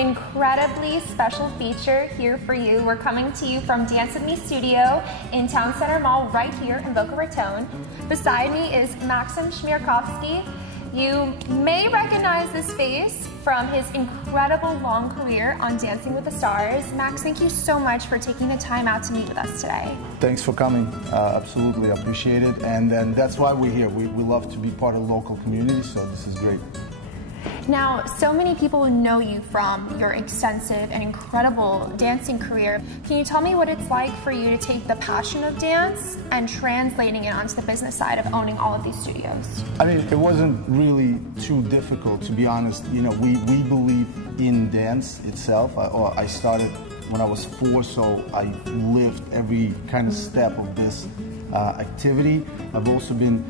incredibly special feature here for you. We're coming to you from Dance With Me Studio in Town Center Mall right here in Boca Raton. Beside me is Maksim Chmerkovskiy. You may recognize this face from his incredible long career on Dancing with the Stars. Max, thank you so much for taking the time out to meet with us today. Thanks for coming. Absolutely appreciate it. And that's why we're here. We love to be part of the local community, so this is great. Now, so many people know you from your extensive and incredible dancing career. Can you tell me what it's like for you to take the passion of dance and translating it onto the business side of owning all of these studios? I mean, it wasn't really too difficult, to be honest. You know, we believe in dance itself. I started when I was 4, so I lived every kind of step of this activity. I've also been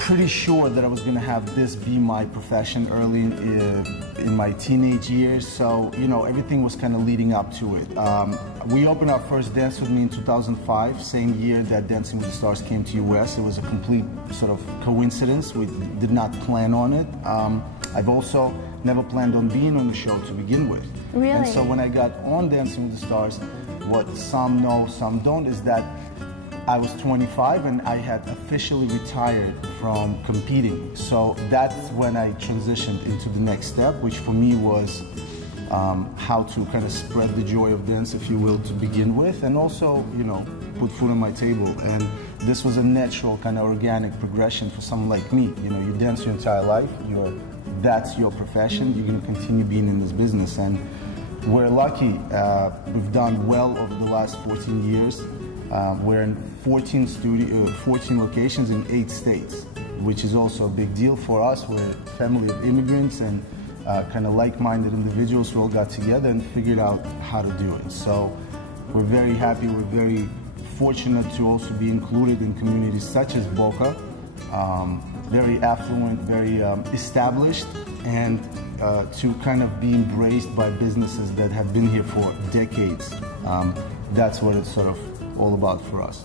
pretty sure that I was going to have this be my profession early in my teenage years, so you know, everything was kind of leading up to it. We opened our first Dance With Me in 2005, same year that Dancing with the Stars came to US. It was a complete sort of coincidence. We did not plan on it. I've also never planned on being on the show to begin with. Really? And so when I got on Dancing with the Stars, what some know, some don't, is that I was 25 and I had officially retired from competing. So that's when I transitioned into the next step, which for me was how to kind of spread the joy of dance, if you will, to begin with, and also, you know, put food on my table. And this was a natural kind of organic progression for someone like me. You know, you dance your entire life, that's your profession, you're going to continue being in this business. And we're lucky. We've done well over the last 14 years. We're in 14 locations in 8 states, which is also a big deal for us. We're a family of immigrants and kind of like-minded individuals who all got together and figured out how to do it. So we're very happy, we're very fortunate to also be included in communities such as Boca, very affluent, very established, and to kind of be embraced by businesses that have been here for decades. That's what it's sort of all about for us.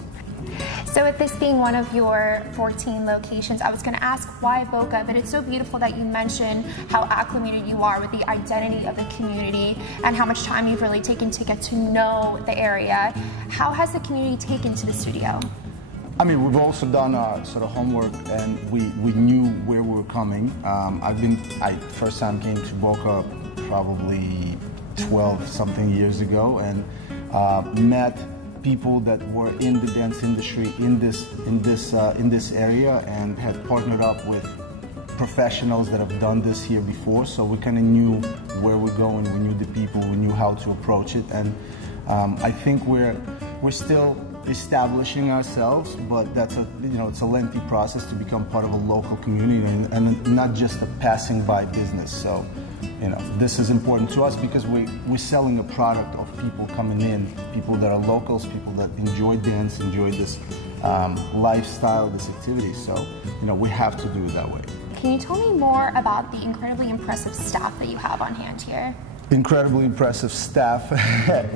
So with this being one of your 14 locations, I was going to ask why Boca, but it's so beautiful that you mentioned how acclimated you are with the identity of the community and how much time you've really taken to get to know the area. How has the community taken to the studio? I mean, we've also done our sort of homework, and we knew where we were coming. I first time came to Boca probably 12-something years ago, and met people that were in the dance industry in this area, and had partnered up with professionals that have done this here before. So we kind of knew where we're going, we knew the people, we knew how to approach it, and I think we're still establishing ourselves, but that's it's a lengthy process to become part of a local community and not just a passing by business. So, you know, this is important to us because we're selling a product of people coming in, people that are locals, people that enjoy dance, enjoy this lifestyle, this activity. So, you know, we have to do it that way. Can you tell me more about the incredibly impressive staff that you have on hand here? Incredibly impressive staff.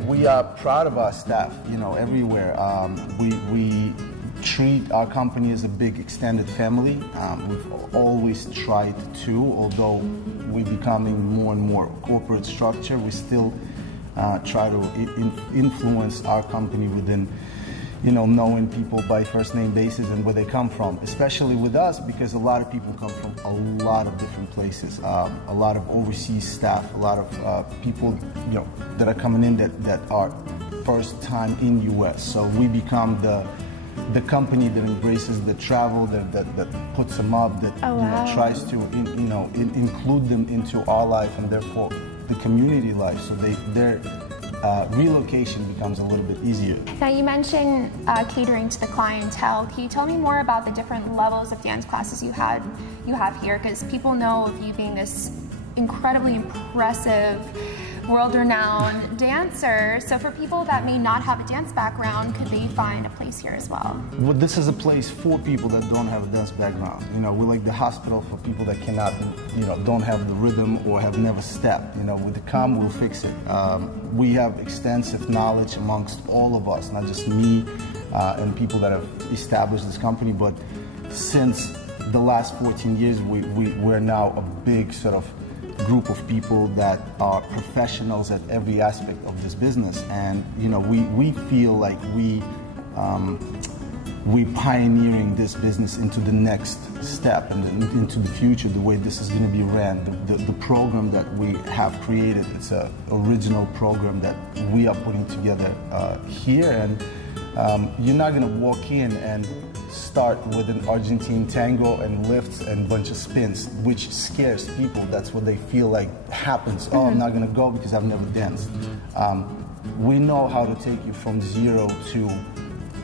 We are proud of our staff, you know, everywhere. We treat our company as a big extended family. We've always tried to, although we're becoming more and more corporate structure, we still try to influence our company within, you know, knowing people by first name basis and where they come from, especially with us, because a lot of people come from a lot of different places, a lot of overseas staff, a lot of people, you know, that are coming in that are first time in US. So we become the company that embraces the travel, that puts them up, that you know, tries to include them into our life and therefore the community life. So their relocation becomes a little bit easier. Now you mentioned catering to the clientele. Can you tell me more about the different levels of dance classes you have here? Because people know of you being this incredibly impressive, world-renowned dancer. So for people that may not have a dance background, could they find a place here as well? Well, this is a place for people that don't have a dance background. You know, we're like the hospital for people that cannot, you know, don't have the rhythm or have never stepped. You know, with the come, we'll fix it. We have extensive knowledge amongst all of us, not just me and people that have established this company, but since the last 14 years, we're now a big sort of group of people that are professionals at every aspect of this business, and you know, we feel like we're pioneering this business into the next step and into the future, the way this is going to be ran. The program that we have created, it's an original program that we are putting together here, and you're not going to walk in and start with an Argentine tango and lifts and a bunch of spins, which scares people. That's what they feel like happens. Oh, I'm not going to go because I've never danced. We know how to take you from zero to,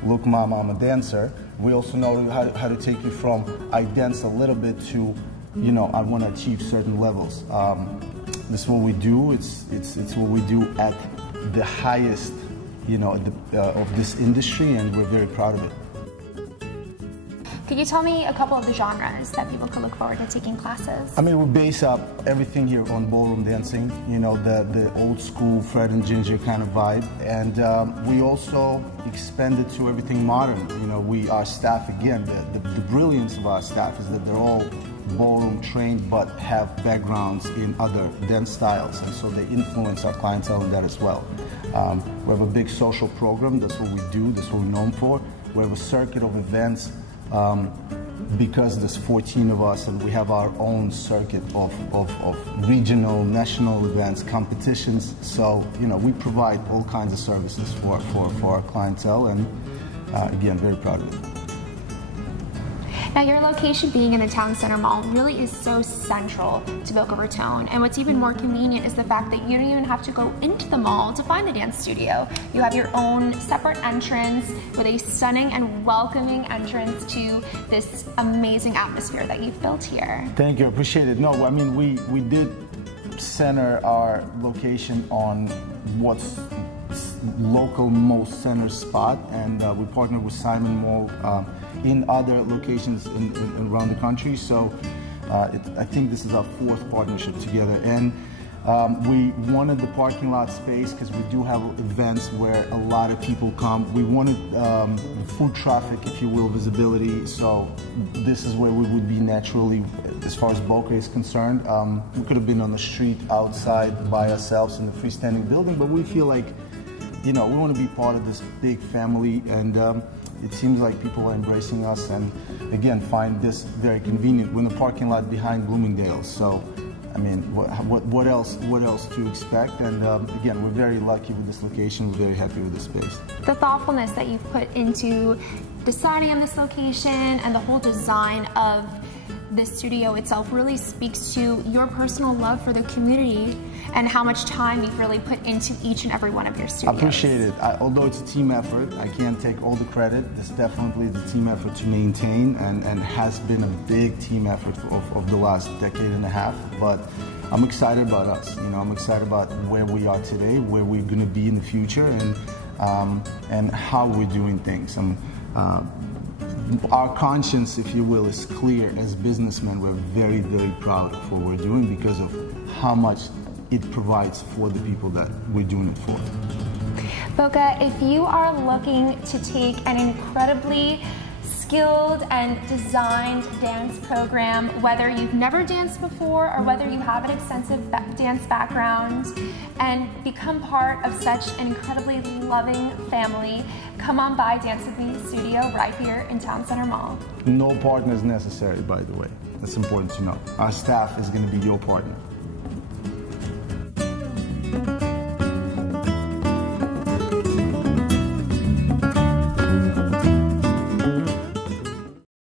look, mama, I'm a dancer. We also know how to take you from, I dance a little bit, to, you know, I want to achieve certain levels. This is what we do. It's what we do at the highest, you know, of this industry, and we're very proud of it. Could you tell me a couple of the genres that people could look forward to taking classes? I mean, we base up everything here on ballroom dancing, you know, the old school Fred and Ginger kind of vibe. And we also expanded to everything modern. You know, our staff, again, the brilliance of our staff is that they're all ballroom trained but have backgrounds in other dance styles. And so they influence our clientele in that as well. We have a big social program. That's what we do. That's what we're known for. We have a circuit of events. Because there's 14 of us, and we have our own circuit of regional, national events, competitions. So, you know, we provide all kinds of services for our clientele, and again, very proud of it. Now, your location being in the town center mall really is so central to Boca Raton, and what's even more convenient is the fact that you don't even have to go into the mall to find the dance studio. You have your own separate entrance with a stunning and welcoming entrance to this amazing atmosphere that you've built here. Thank you, I appreciate it. No, I mean, we did center our location on what's local most center spot, and we partnered with Simon Mall in other locations around the country. So I think this is our 4th partnership together, and we wanted the parking lot space because we do have events where a lot of people come. We wanted foot traffic, if you will, visibility. So this is where we would be naturally, as far as Boca is concerned. We could have been on the street outside by ourselves in the freestanding building, but we feel like, you know, we want to be part of this big family, and it seems like people are embracing us, and again, find this very convenient. We're in the parking lot behind Bloomingdale's, so I mean, what else to expect? And again, we're very lucky with this location. We're very happy with this space. The thoughtfulness that you've put into deciding on this location and the whole design of this studio itself really speaks to your personal love for the community and how much time you've really put into each and every one of your studios. I appreciate it. Although it's a team effort, I can't take all the credit. This definitely is a team effort to maintain, and has been a big team effort of the last decade and a half. But I'm excited about us. You know, I'm excited about where we are today, where we're going to be in the future, and how we're doing things. Our conscience, if you will, is clear. As businessmen, we're very, very proud of what we're doing because of how much it provides for the people that we're doing it for. Boca, if you are looking to take an incredibly skilled and designed dance program, whether you've never danced before or whether you have an extensive dance background, and become part of such an incredibly loving family, come on by Dance With Me Studio right here in Town Center Mall. No partners necessary, by the way. That's important to know. Our staff is going to be your partner.